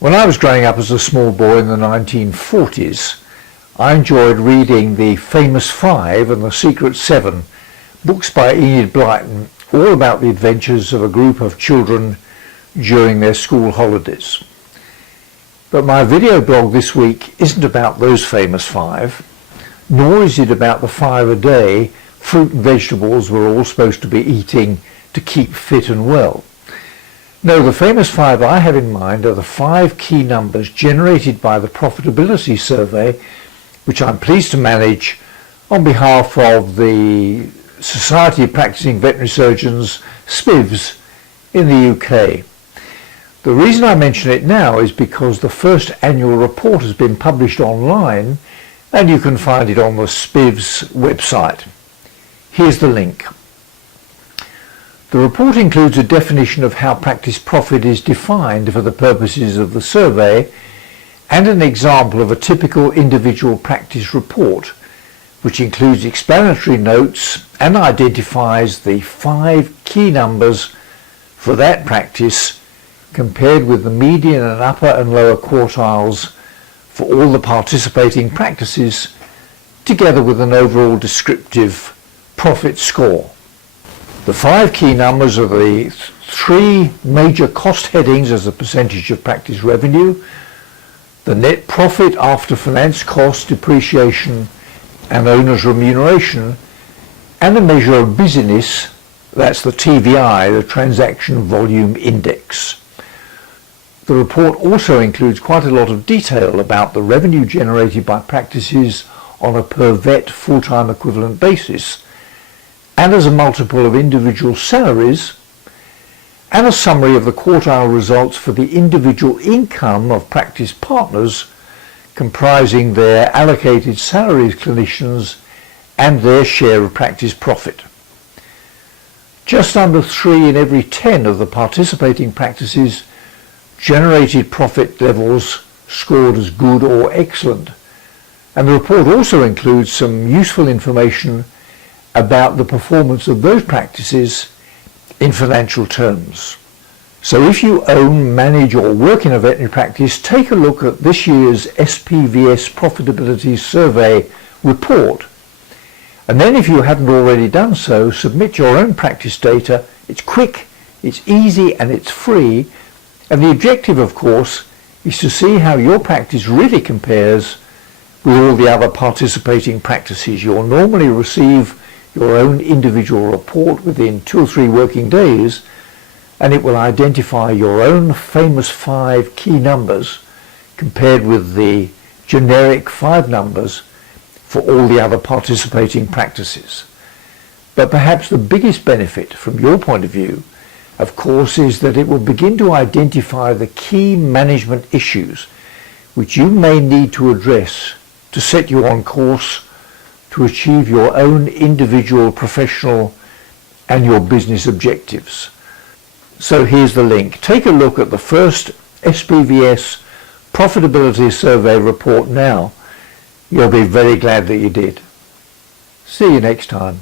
When I was growing up as a small boy in the 1940s, I enjoyed reading The Famous Five and The Secret Seven, books by Enid Blyton, all about the adventures of a group of children during their school holidays. But my video blog this week isn't about those famous five, nor is it about the 5 a day fruit and vegetables we're all supposed to be eating to keep fit and well. No, the famous five I have in mind are the 5 key numbers generated by the profitability survey, which I'm pleased to manage on behalf of the Society of Practicing Veterinary Surgeons, SPIVS, in the UK. The reason I mention it now is because the first annual report has been published online and you can find it on the SPIVS website. Here's the link. The report includes a definition of how practice profit is defined for the purposes of the survey and an example of a typical individual practice report, which includes explanatory notes and identifies the 5 key numbers for that practice compared with the median and upper and lower quartiles for all the participating practices, together with an overall descriptive profit score. The 5 key numbers are the 3 major cost headings as a percentage of practice revenue, the net profit after finance costs, depreciation and owner's remuneration, and a measure of busyness, that's the TVI, the Transaction Volume Index. The report also includes quite a lot of detail about the revenue generated by practices on a per vet full-time equivalent basis, and as a multiple of individual salaries, and a summary of the quartile results for the individual income of practice partners comprising their allocated salaries clinicians and their share of practice profit. Just under 3 in every 10 of the participating practices generated profit levels scored as good or excellent, and the report also includes some useful information about the performance of those practices in financial terms. So if you own, manage or work in a veterinary practice, take a look at this year's SPVS Profitability Survey report. And then if you haven't already done so, submit your own practice data. It's quick, it's easy and it's free. And the objective, of course, is to see how your practice really compares with all the other participating practices. You'll normally receive your own individual report within 2 or 3 working days, and it will identify your own famous 5 key numbers compared with the generic 5 numbers for all the other participating practices. But perhaps the biggest benefit from your point of view, of course, is that it will begin to identify the key management issues which you may need to address to set you on course to achieve your own individual professional and your business objectives. So here's the link. Take a look at the first SPVS Profitability Survey report now. You'll be very glad that you did. See you next time.